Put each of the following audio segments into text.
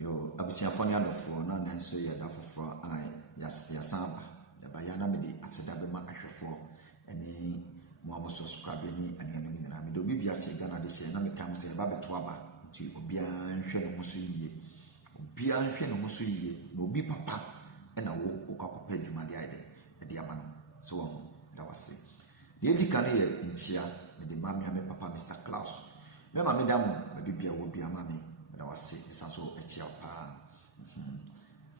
Yo, abusia fo ne adofo na nanso ye dafofo yasamba ba ya na me di aseda be ma ahwefo ene mo abo subscribe ni anuanu nyina me do bibia se Ghana de se na me kam se ba beto aba nti obia nhwe no muso yiye obia nhwe no muso yiye na obi papa ena wo okakopɛ dwuma de ayde de aba no so wo da wase ye di kan ye nchia me de ma me papa Mr. Klaus me ma me da mo bibia wo bia ma me da wase isaso echia pa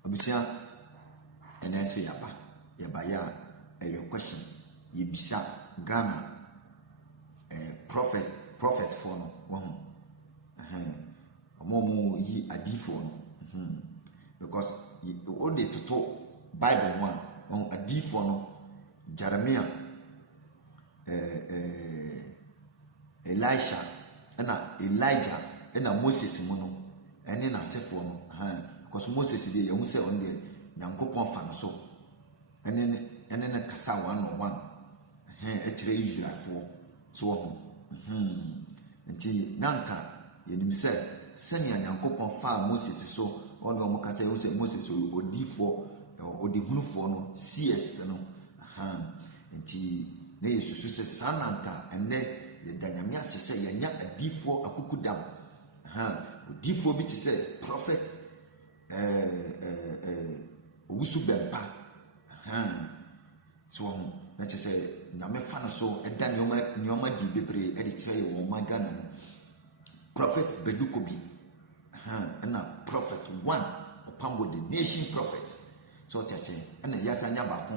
obusia enense yaba ya a question ye bisa Ghana prophet for no wo omomu yi adifo no because all the toto Bible one on adifo no Jeremiah Elisha Elijah na Moses mu no ene na sefo no because Moses dey you say on there Nyankopon fa no so ene na kasa one on one e kire Israelfo so ho nti nanka yenim say senia Nyankopon fa Moses so on o kasa you say Moses odifo odihunufo no CS no nti na Yesu se sananka ene ye danyamia se ye nya adifo akukudam odifo bi ti se prophet owusu bempa so na che se nyame fa no so eda nyoma di bebre e di tire wo magana no prophet bedukobi na prophet one opambo the nation prophet so che se na yasanya ba ko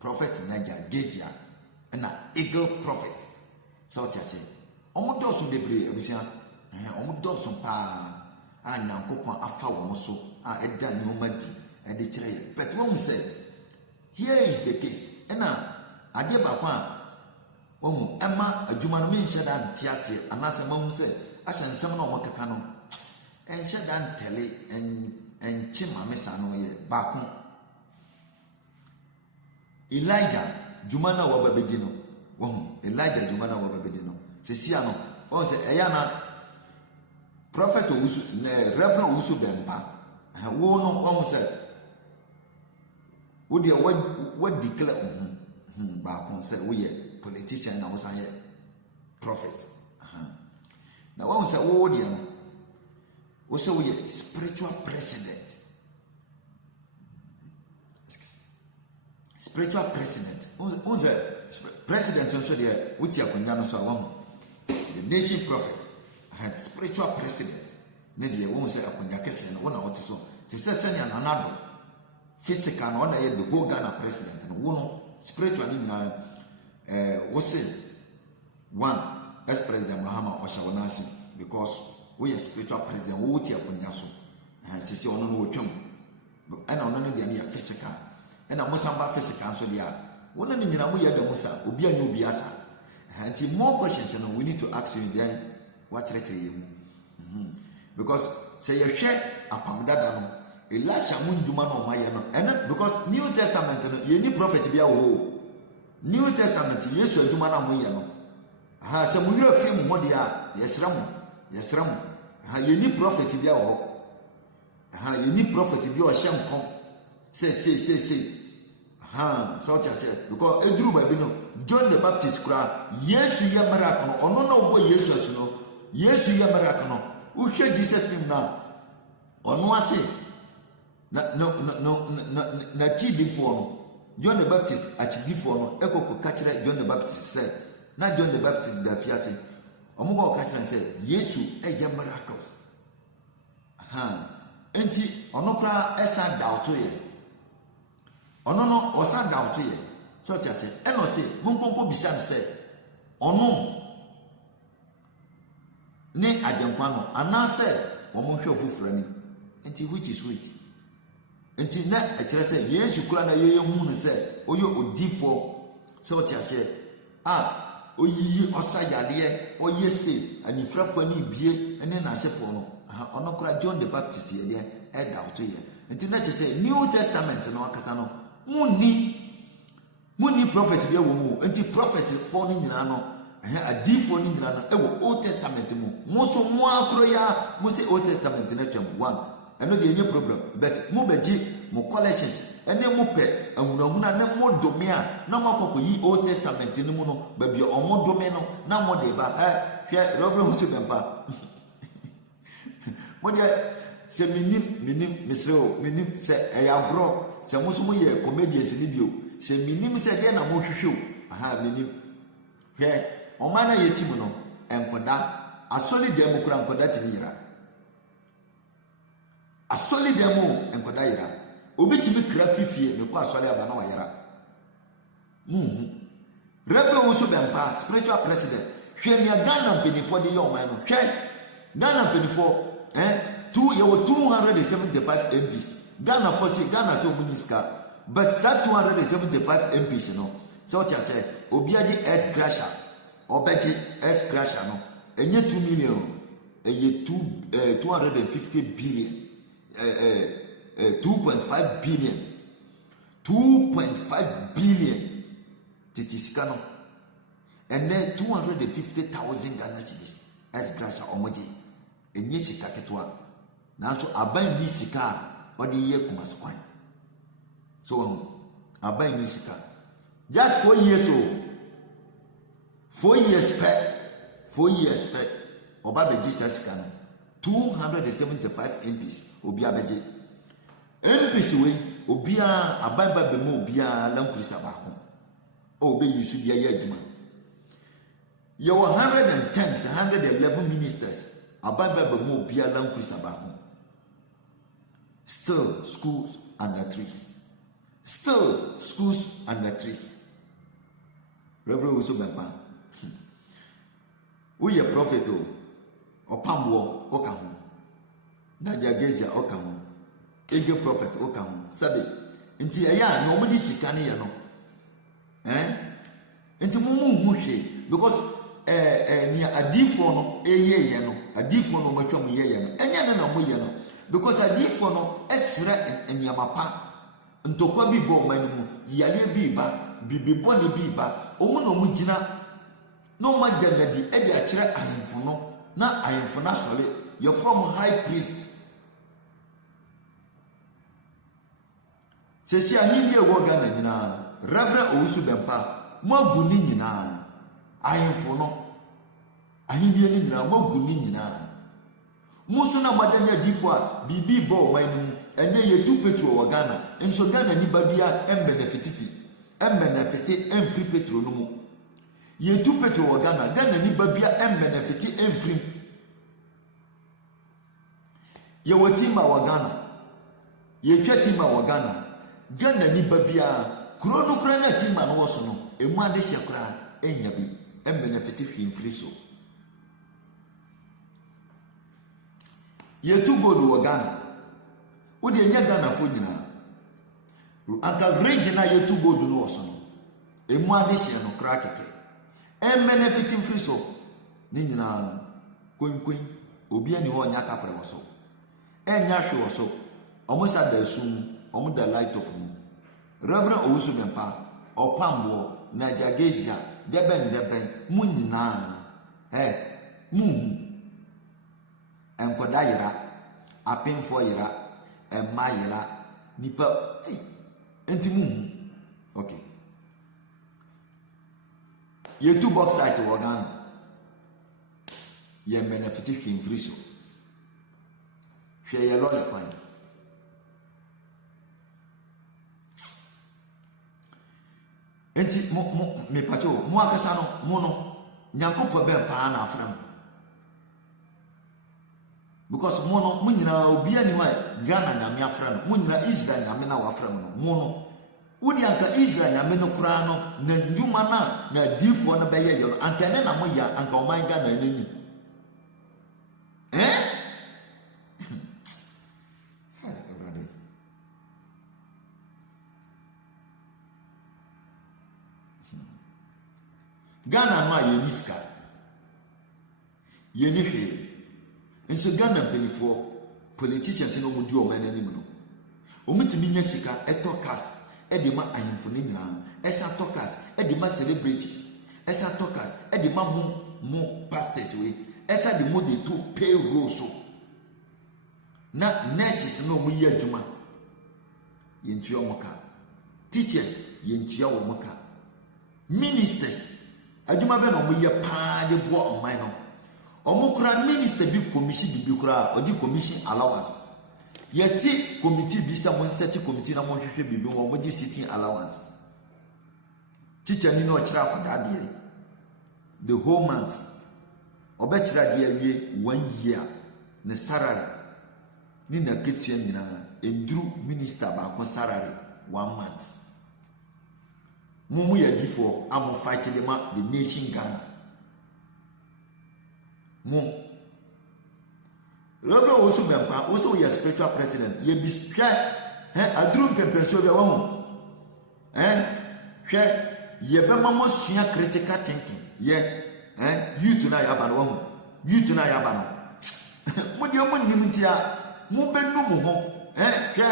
prophet Naja Gezia na eagle prophet so che se omodoso bebre abusia omodoso pa Nyankopon afa wo so eda nyoma di e di tire ye but when we say here is the case ena ade ba kwa wo ema adwuma no me nhyeda ntiase anase ma hu say ahyensem na o keka no enhyeda ntele enchi mamesa no ye ba ko Elijah jumana wa babedi no wo Elijah jumana wa babedi no sesia no o say eya na prophet owusu reverend owusu bempa wo no wo say wo de what declare ba kon say wo ye politician na wo say prophet na wo say wo de no wo say wo ye spiritual president on the president so there wuti akonya no so wo the nation prophet had spiritual president ne de wo say akonya kese no wo na wote so te sesenia nanado physical no na ye the go Ghana president no wo no spiritual ni na wo say one as president Mahama Oshawonasi because we are spiritual president wo wuti akonya so sisi ono no wotwam ana ono no de na physical ena musamba physical so dia wona ni nyina mo ye da musa obi anya obi asa anti more questions no we need to ask you then what rate you because say you hwe apamdada no Elisha munjuma no maye no and because New Testament no ye ni prophet bia wo New Testament Yesu adwuma na mo ye no se mo yira fi mo dia yesra mo ye ni prophet bia wo ye ni prophet bia o hyem kon say so cha say because edru ba bi no John the Baptist kura Yesu ye miracle ono na obo Yesu asu no Yesu ye miracle no uhwe Jesus film na ono ase na tidifo no John the Baptist atidifo no ekoko ka kire John the Baptist say na John the Baptist da fiate omo ba ka kire say Yesu ye miracles enti ono kura esa doubt ye ono no osa doubt ye so tia say eno say monkonko bisa say ono ne ajenkwa no anase wo monhwe ofufura ni enti which is which enti na a kire say Yesu kura na ye hu no say oyo odifo so tia say oyiyi osayale oyese anifrafo ni bie ene na asefo no ono kura John the Baptist ye dia e doubt ye enti na kire say New Testament no akasa no muni prophet bia wo mu enti prophet for ni nyina no adifo ni nyina no ewo Old Testament mu mo so mo akro ya mo say Old Testament na twam one eno de enye problem but mo beji mo collections ene mo pe ahunahuna ne mo dome a na mo akoko yi Old Testament ni mu no ba bia omo dome no na mo de ba hwe Reverend Husu Bempa mo de se minim misreo minim se eyagro se mo so mo ye comedians ni bio se minim se de na mo hwehwe minim hwe omana yetimu no enkoda asoli dem kura enkoda tini yira asoli dem enkoda yira obi timi kra fifie me kwa asoli aba na wa yira Reverend Husu Bempa spiritual president hwe me Ghana penifo de yoman no hwe Ghana penifo 275 MPs Ghana for say Ghana so muniska but that 275 MPs no so what you say obiaje earth crusher obeti earth crusher no enye 2 million eye 250 billion 2.5 billion 2.5 billion titisika no and then 250,000 Ghana cedis earth crusher omoji enye sika ketwa nanso aban ni sika odi ye kumaskwan so aban ni sika just 4 years old 4 years pay oba beji sika no 275 MPs obia beji MPs we obia aban ba be mo obia lankurisa ba ho obe yisu bia ye adwuma ye 111 ministers aban ba be mo obia lankurisa ba ho still schools under trees Reverend Husu Bempa we a prophet opambo oka ho Najagezia oka ho ege prophet oka ho sabe nti ya na omudi sika ne ye no nti mumu hu hwe because ni adifo no ye no adifo no matwam ye no enya ne na mo ye no because adifo no esra enyamapa ntokwa bi bo man mu yale bi ba bibibo ne bi ba omu no mu gina no madanadi e de akire ahemfo no na ahemfo na sole you from high priest sesi ahindi e wo Ghana nyina Reverend Husu Bempa magu ni nyina ahemfo no ahindi ni nyina magu ni nyina musu na madanya difo a bibi bo man mu ene ye tu petro wo Ghana enso Ghana ni babia embenefitifi embenefiti emfri petro no mu ye tu petro wo Ghana ni babia embenefiti emfri ye watima wo Ghana ye twatima wo Ghana ni babia krono kra na tima no wo so no emu ade hye kra enya bi embenefiti hwimfri so ye tu gold wo Ghana odi enya Ghana fo nyina aka region ye tu gold no wo so no emu ade hye no kra keke benefit free so ni nyina koinkoin obi ani ho nya kapre wo so enya hwe wo so omusa da sum omu da light of mu Reverend Husu Bempa opambo Najagezia deben mu nyina mu enkoda yira apemfo yira emma yira nipa enti mu okay ye two box site wo Ghana ye benefit hwimfiri so hwe ye lo le kwan enti me pacho mo akasa no mo no Nyankopɔ Bempa na afram because mo no mo nyina obi ani wa Ghana nyame afram mo nyina Israel nyame na wa afram no mo no wodi anka Israel nyame no kura no na nduma na difo no be ye yo anka ne na mo ya anka o man Ghana nani Ghana ma ye niska ye ni hwe nso Ghana penifo politicians no mu di o man anim no omutimi nya sika eto cars e de ma ahemfo ne nyina esa to cars e de ma celebrities esa talkers e de ma mo pastors we esa de mo de to payroll so na nurses no mo yi adwuma yentua mo ka teachers yentua wo mo ka ministers adwuma be no mo ye pa de bo oman no omukura minister bi commission bi kura odi commission allowance yeti committee bi sa mon set committee na mon hwehwe bi wo mo di sitting allowance teacher ni no kira kwada de the whole month obekira de awie 1 year ne salary ni na ketia nyina enduru minister ba kon salary 1 month mumu ya before am fight the nation Ghana mo logo also member also your spiritual president ye be adrum pempensio be wo hwe ye be mama sua critical thinking ye youth na ya ba no youth na ya ba no mo de mo nim ntia mo be nu mo ho hwe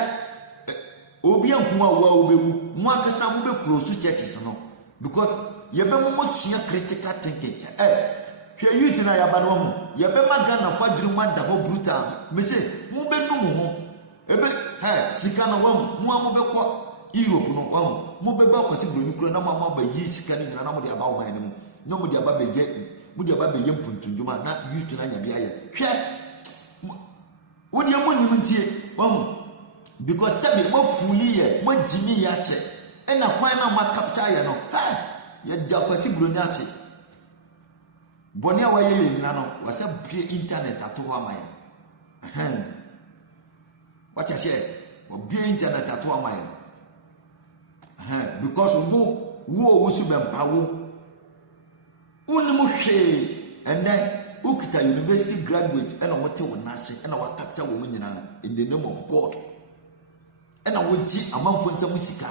obi anku a wa obewu mo akasa mo be close churches no because ye be mama sua critical thinking hwe youth na ya ba no ho ye be magana fadru manda ho brutal me say mo be nu mo ho ebe sika na wo mo be ko Europe no wa mo be ba kwasi broni kuro na mo ba yi sika ni na mo de aba wo man ni mo no mo de aba be ye mo de aba be ye mpuntunjuma na youth na nya bia ye hwe wo de mo nim ntie wa because sabi mo fuli ye mo jimi ya che na kwan na ma capture ye no ye da kwasi broni ase boni a wa ye nyina no wa se bie internet ato ho amaye what I say o bie internet ato amaye because wo su be mpawo unimu hwe ene ukita university graduate ena wote wonase ena wa capture wo nyina in the name of God ena wo ji amanfo nsam sika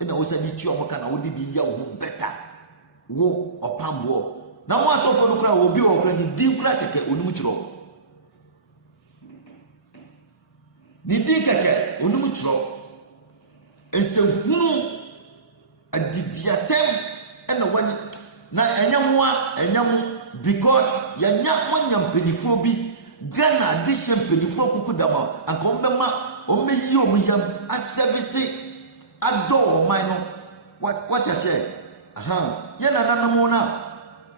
ena wo sani ti omoka na wo de bi ya wo better wo opambo na mo asofo no kra wo bi wo kra ni din kra keke onimu kiro ni din keke onimu kiro ensehunu adidiatem ena wani na enyamu because yanya wanya mpelifo bi Ghana addition pelifo kukudama ankombema omeyi omuyam a service ado man no what I say yana nanamu na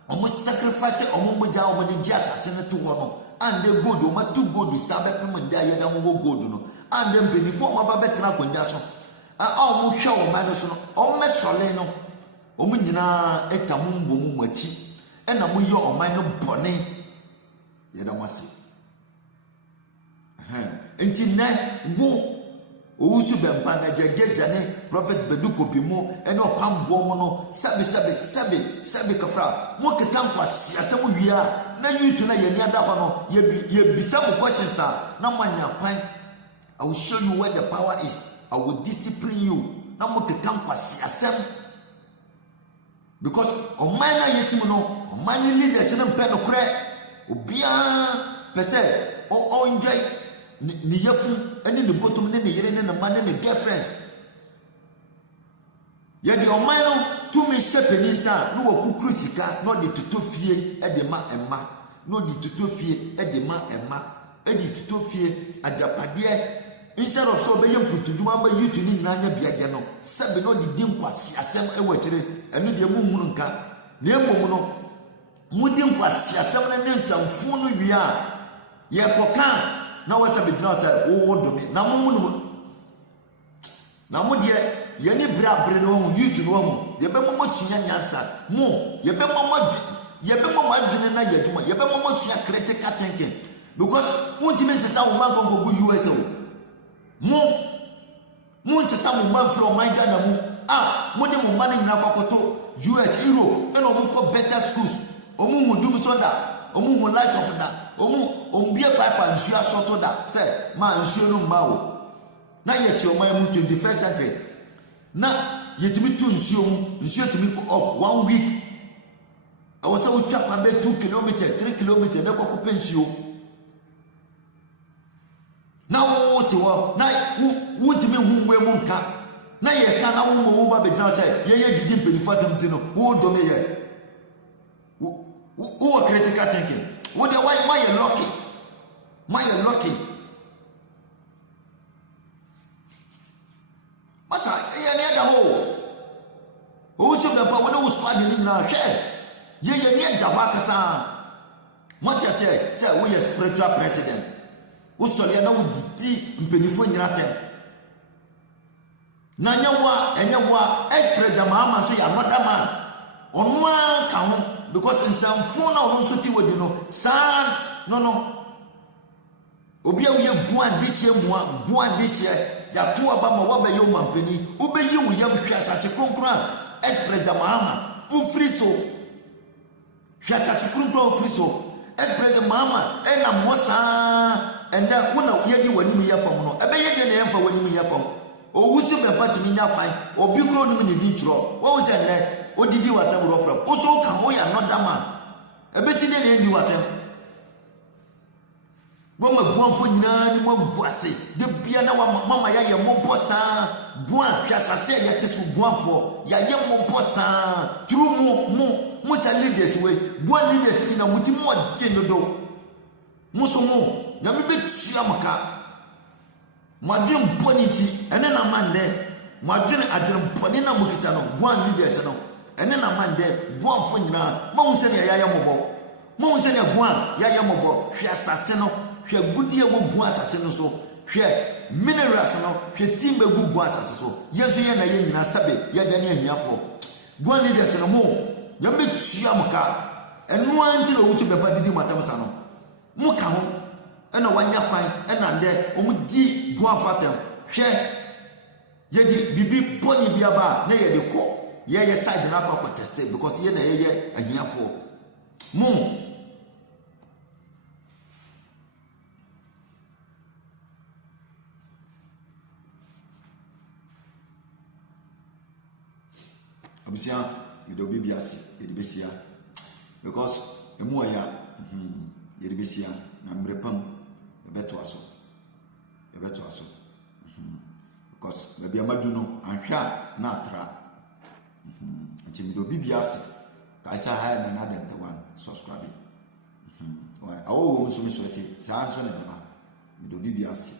omo sacrifice omo moja omo de ji asase ne to ho no and the gold omo tu gold sabe pem nda ye dan wo gold no and the pelifo omo ba betra kwanja so omo hwe omo no so no omo mesole no omo nyina etamu mbomu machi ena mo ye oman no bone ye da mase enti ne wo owusu bempa na jegeza ne prophet beduko bimo ene opambo mo no sabe kafra mo ketan kwasi asem wiya na yutu na ye ni ada ho no ye bisa mo questions na manya kwan I will show you where the power is. I will discipline you na mo ketan kwasi asem because o man na yetimu no o man leader che na mpe no kre obia pese o enjoy ni yafu eni ne bottom ne yere ne man ne girlfriends ye de o man no to me shepherd sa no wo kukuru sika no de tuto fie e de ma emma no de tuto fie e de ma emma e de tuto fie ajapade instead of so be yem putuduma ba yutu ni nyina nya biaje no sebe no de din kwasi asem e wachire enu de mu hunu nka na emom no mu din kwasi asem ne nsamfu no wi a ye koka na wasa be dina sa wo domi na mu no na mu de ye ni brabre no hu yutu no hu ye be mo sunya nyansa mu ye be mo adwene na yaduma ye be mo sunya critical thinking because won't mean say wo man go USA mo nsesa mo man from my Ghana mu mo de mo man nyina kwakoto US Europe and omo ko better schools omo hu dum soda omo hu light of da omo bia pipe nsu asoto da say ma nsu no mba wo na yeti o man mu 21st century na yetimi tu nsu yetimi ko off 1 week I was so tap about 2 kilometers 3 kilometers na ko pension na wote wo na wotimi hu we mu nka na ye ka na wo mo ba be jina say ye didi mpeni fatam ti no wo do me ye who are critical thinking. What why you lucky? Why you lucky? Masa ya ni ada ho. O so be pa wona wo squad ni na hwe. Ye ni ada ho akasa. Motia say we are spiritual president. Wo so le na wo didi mpenifo nyina tem. Na enyewa ex-president Mahama so ya another man. Onwa ka ho because in some phone na ono so ti wodi no san no obi a wo guan dihye mua guan dihye ya to aba ma wa be yo mampani wo be yi wo yam hwe asase kronkron ex-president Mahama wo free so hwe asase kronkron free so ex-president Mahama na mo sa and then wo na ye di wani mu ya fam no ebe ye de na ye fa wani mu ya fam o wusi be party mi nya kwan obi kro no mi di tro wo wo se ne odidi watam rofram oso ka ho ya another man ebesi ne ne ni watam wo maguanfo nyina ni mo guase de bia na wa mama ya ye mompo sa guan hwasase ya tesu guanfo ya ye mompo sa tru mo sa leaders we guan leaders ni na mutimo odi nodo muso mo ya me betua maka madwem boniti ene na mande madwene adwem poni na mukita no guan leaders no ene na mande guan fo nyina ma hu se ne ya mobo ma hu se ne guan ya mobo hwe asase no hwe gudie wo guan asase no so hwe minerals no hwe timbe gu guan asase so yeso ye na ye nyina sabe ya dani ahiafo guan leaders no mo ya me tua muka enu anti no wuti beba didi matamsa no muka ho ena wanya kwan ena nde omudi guan fatem hwe ye di bibi poni bia ba na ye de ko ye side na ko test because ye na ye ahiafo mo abisia we do bibiasi ye de besia because emu ya ye de besia na mrepam beto aso because maybe amadu no anhwa na atra until we do bibiasi kaisa high na na the one subscribe why awo wo so me so eti sa so ne baba we do bibiasi